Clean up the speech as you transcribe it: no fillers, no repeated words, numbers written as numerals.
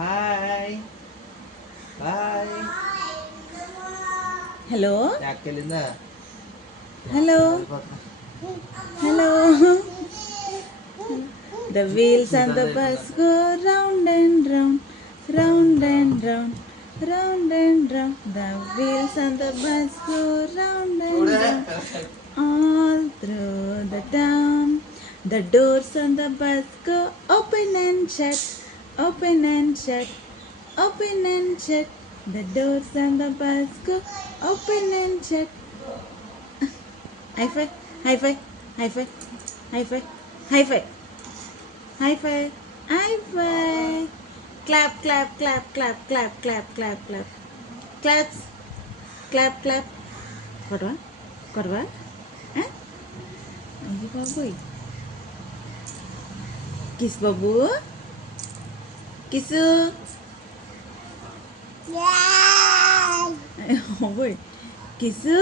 Hi hi hello యాక్కెళ్ళిందా hello hello The wheels on the bus go round and round, round and round, round and round. The wheels on the bus go round and round, all through the town. The doors on the bus go open and shut, open and shut, open and shut. The doors on the bus go open and shut. High five, high five, high five, high five, high five. High five. High five. Clap, clap, clap, clap, clap, clap, clap, clap. Claps. Clap, clap. Korwa? Korwa? Eh? Ayo baboy. Kiss babu. Kisu. Baboy. Kisu.